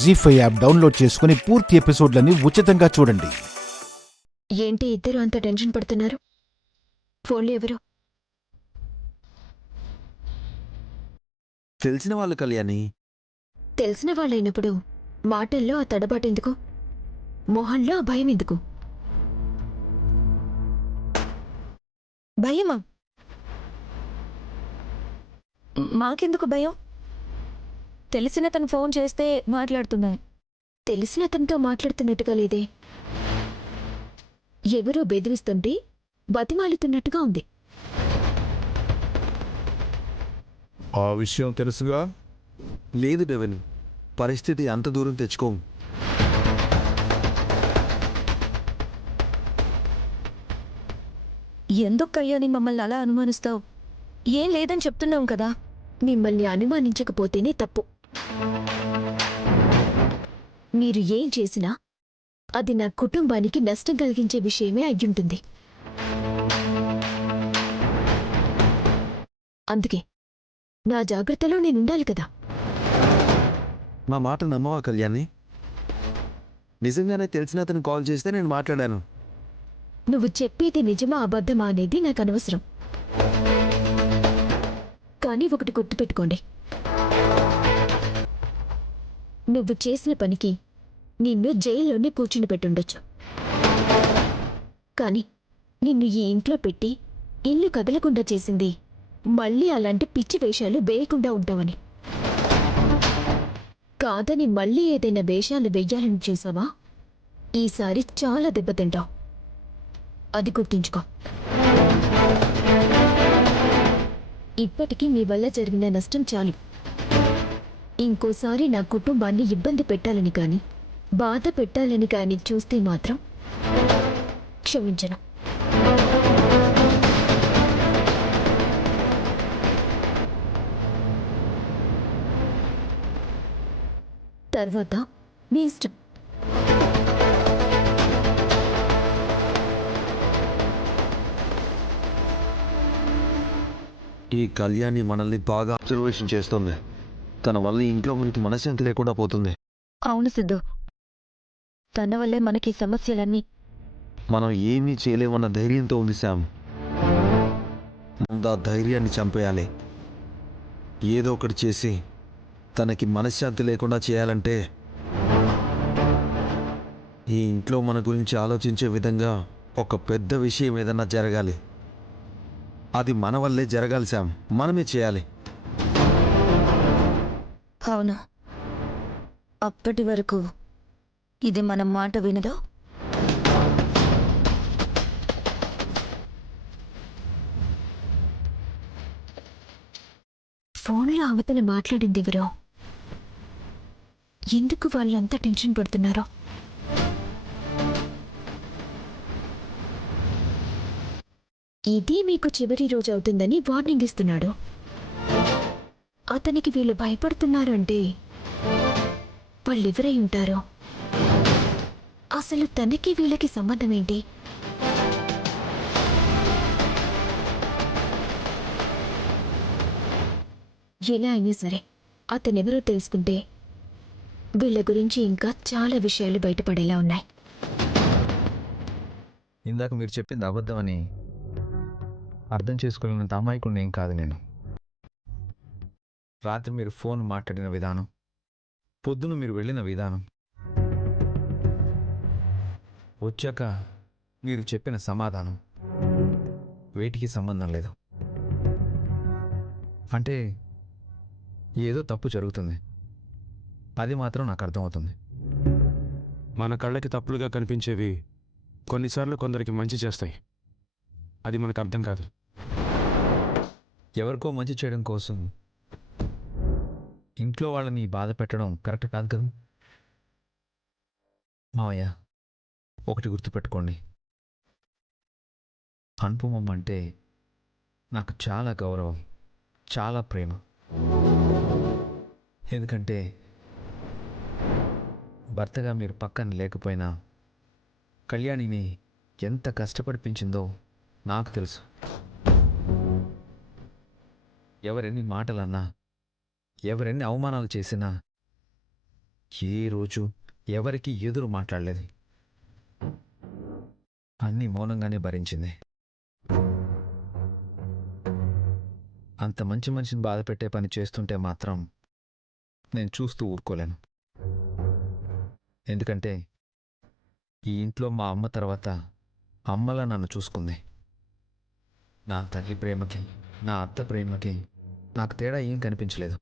జీ5 app download చేసుకుని పూర్తి ఎపిసోడ్లని ఉచితంగా చూడండి. ఏంటి ఇద్దరు అంత టెన్షన్ పడుతున్నారు? ఫోన్లు ఎవరు? తెలిసిన వాళ్ళు కళ్యాణి. తెలిసిన వాళ్ళైనప్పుడు మాటల్లో ఆ తడబాటెందుకు? మొహంలో ఆ భయం ఎందుకు? భయమా? మాకెందుకు భయం? తెలిసిన తను ఫోన్ చేస్తే మాట్లాడుతున్నాను. తెలిసిన అతనితో మాట్లాడుతున్నట్టుగా లేదే. ఎవరో బెదిరిస్తుంటే బతిమాలుతున్నట్టుగా ఉంది. ఆ విషయం తెలుసుగా? లేదు డెవెన్, పరిస్థితి అంత దూరం తెచ్చుకోం. ఎందుకు కయ్యాని మమ్మల్ని అలా అనుమానిస్తావు? ఏం లేదని చెప్తున్నాం కదా. మిమ్మల్ని అనుమానించకపోతేనే తప్పు. మీరు ఏం చేసినా అది నా కుటుంబానికి నష్టం కలిగించే విషయమే అయ్యుంటుంది. అందుకే నా జాగ్రత్తలో నేనుండాలి కదా. మా మాట నమ్మవా కళ్యాణి? నిజంగానే తెలిసిన అతను కాల్ చేస్తే నేను మాట్లాడాను. నువ్వు చెప్పేది నిజమా అబద్ధమా అనేది నాకు అనవసరం. కానీ ఒకటి గుర్తుపెట్టుకోండి, నువ్వు చేసిన పనికి నిన్ను జైల్లోనే కూర్చుని పెట్టుండొచ్చు, కానీ నిన్ను ఈ ఇంట్లో పెట్టి ఇల్లు కదలకుండా చేసింది మళ్ళీ అలాంటి పిచ్చి వేషాలు వేయకుండా ఉంటావని. కాదని మళ్ళీ ఏదైనా వేషాలు వెయ్యాలని చూసావా, ఈసారి చాలా దెబ్బతింటావు. అది గుర్తుంచుకో. ఇప్పటికీ మీ వల్ల జరిగిన నష్టం చాలు. ఇంకోసారి నా కుటుంబాన్ని ఇబ్బంది పెట్టాలని కానీ బాధ పెట్టాలని కానీ చూస్తే మాత్రం క్షమించను. తర్వాత మీ ఇష్టం. ఈ కళ్యాణి మనల్ని బాగా అబ్జర్వేషన్ చేస్తుంది. తన వల్ల ఇంట్లో మనకి మనశ్శాంతి లేకుండా పోతుంది. అవును సిద్ధు, తన వల్లే మనకి సమస్యలన్నీ. మనం ఏమీ చేయలేమన్న ధైర్యంతో ఉంది శామ్. ముందు ఆ ధైర్యాన్ని చంపేయాలి. ఏదో ఒకటి చేసి తనకి మనశ్శాంతి లేకుండా చేయాలంటే ఈ ఇంట్లో మన గురించి ఆలోచించే విధంగా ఒక పెద్ద విషయం ఏదన్నా జరగాలి. అది మన వల్లే జరగాలి శామ్, మనమే చేయాలి. అవును, అప్పటి వరకు ఇది మన మాట వినదు. ఫోన్లో అవతల మాట్లాడింది ఎవరో? ఎందుకు వాళ్ళంతా టెన్షన్ పడుతున్నారో? ఇది మీకు చివరి రోజు అవుతుందని వార్నింగ్ ఇస్తున్నాడు. అతనికి వీళ్ళు భయపడుతున్నారు అంటే వాళ్ళెవరై ఉంటారో? అసలు తనకి వీళ్ళకి సంబంధం ఏంటి? ఎలా అయినా సరే అతనెవరో తెలుసుకుంటే వీళ్ళ గురించి ఇంకా చాలా విషయాలు బయటపడేలా ఉన్నాయి. ఇందాక మీరు చెప్పింది అబద్ధమని అర్థం చేసుకోలేనంత అమాయకుడిని ఏం కాదు నేను. రాత్రి మీరు ఫోన్ మాట్లాడిన విధానం, పొద్దున మీరు వెళ్ళిన విధానం, వచ్చాక మీరు చెప్పిన సమాధానం వేటికి సంబంధం లేదు. అంటే ఏదో తప్పు జరుగుతుంది, అది మాత్రం నాకు అర్థమవుతుంది. మన కళ్ళకి తప్పులుగా కనిపించేవి కొన్నిసార్లు కొందరికి మంచి చేస్తాయి. అది మనకు అర్థం కాదు. ఎవరికో మంచి చేయడం కోసం ఇంట్లో వాళ్ళని బాధ పెట్టడం కరెక్ట్ కాదు కదా మావయ్య. ఒకటి గుర్తుపెట్టుకోండి, అనుపమం అంటే నాకు చాలా గౌరవం, చాలా ప్రేమ. ఎందుకంటే భర్తగా మీరు పక్కన లేకపోయినా కళ్యాణిని ఎంత కష్టపడిపించిందో నాకు తెలుసు. ఎవరెన్ని మాటలన్నా, ఎవరెన్ని అవమానాలు చేసినా, ఏ రోజు ఎవరికి ఎదురు మాట్లాడలేదు. అన్నీ మౌనంగానే భరించింది. అంత మంచి మనిషిని బాధ పెట్టే పని చేస్తుంటే మాత్రం నేను చూస్తూ ఊరుకోలేను. ఎందుకంటే ఈ ఇంట్లో మా అమ్మ తర్వాత అమ్మలా నన్ను చూసుకుంది. నా తల్లి ప్రేమకి, నా అత్త ప్రేమకి నాకు తేడా ఏం కనిపించలేదు.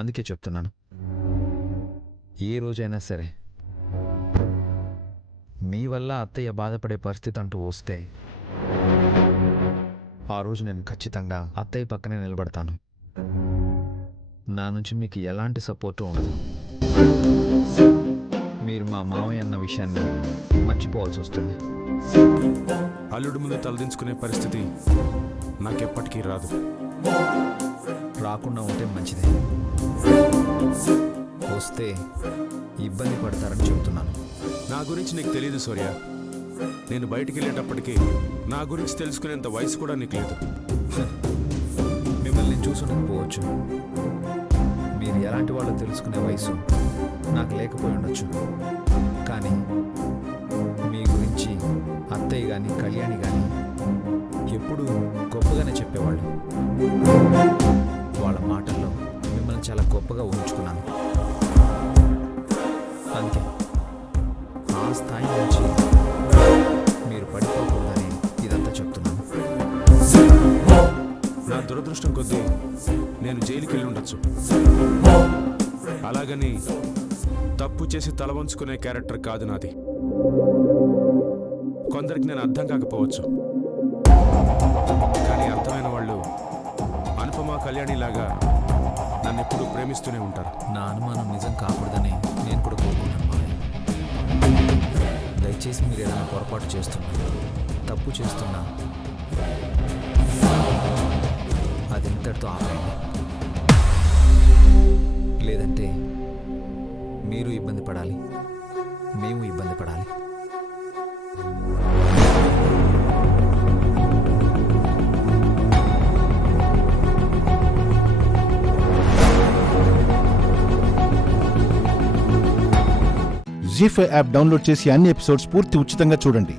అందుకే చెప్తున్నాను, ఏ రోజైనా సరే మీ వల్ల అత్తయ్య బాధపడే పరిస్థితి అంటూ వస్తే ఆ రోజు నేను ఖచ్చితంగా అత్తయ్య పక్కనే నిలబడతాను. నా నుంచి మీకు ఎలాంటి సపోర్టు ఉండదు. మీరు మా మావయ్య అన్న విషయాన్ని మర్చిపోవాల్సి వస్తుంది. అల్లుడి ముందు తలదించుకునే పరిస్థితి నాకెప్పటికీ రాదు. రాకుండా ఉంటే మంచిదే. వస్తే ఇబ్బంది పడతారని చెప్తున్నాను. నా గురించి నీకు తెలియదు సూర్య. నేను బయటికి వెళ్ళేటప్పటికీ నా గురించి తెలుసుకునేంత వయసు కూడా నీకు లేదు. మిమ్మల్ని చూసుండకపోవచ్చు, మీరు ఎలాంటి వాళ్ళో తెలుసుకునే వయసు నాకు లేకపోయి ఉండొచ్చు. కానీ మీ గురించి అత్తయ్య కానీ కళ్యాణి కానీ ఎప్పుడూ గొప్పగానే చెప్పేవాళ్ళు. వాళ్ళ మాటల్లో మిమ్మల్ని చాలా గొప్పగా ఊహించుకున్నాను. అంతే, ఆ స్థాయి నుంచి మీరు పడిపోకూడదని ఇదంతా చెప్తున్నాను. నా దురదృష్టం కొద్దీ నేను జైలుకి వెళ్ళి ఉండొచ్చు. అలాగని తప్పు చేసి తల వంచుకునే క్యారెక్టర్ కాదు నాది. కొందరికి నేను అర్థం కాకపోవచ్చు, కానీ అర్థమైన వాళ్ళు అనుపమ కళ్యాణిలాగా నన్ను ఎప్పుడూ ప్రేమిస్తూనే ఉంటారు. నా అనుమానం నిజం కాకూడదని నేను కూడా కోరుకుంటున్నాను. దయచేసి మీరు ఏదైనా పొరపాటు చేస్తున్నా, తప్పు చేస్తున్నా అది ఇంతటితో ఆపండి. లేదంటే మీరు ఇబ్బంది పడాలి, మేము ఇబ్బంది పడాలి. జీ5 యాప్ డౌన్లోడ్ చేసి అన్ని ఎపిసోడ్స్ పూర్తి ఉచితంగా చూడండి.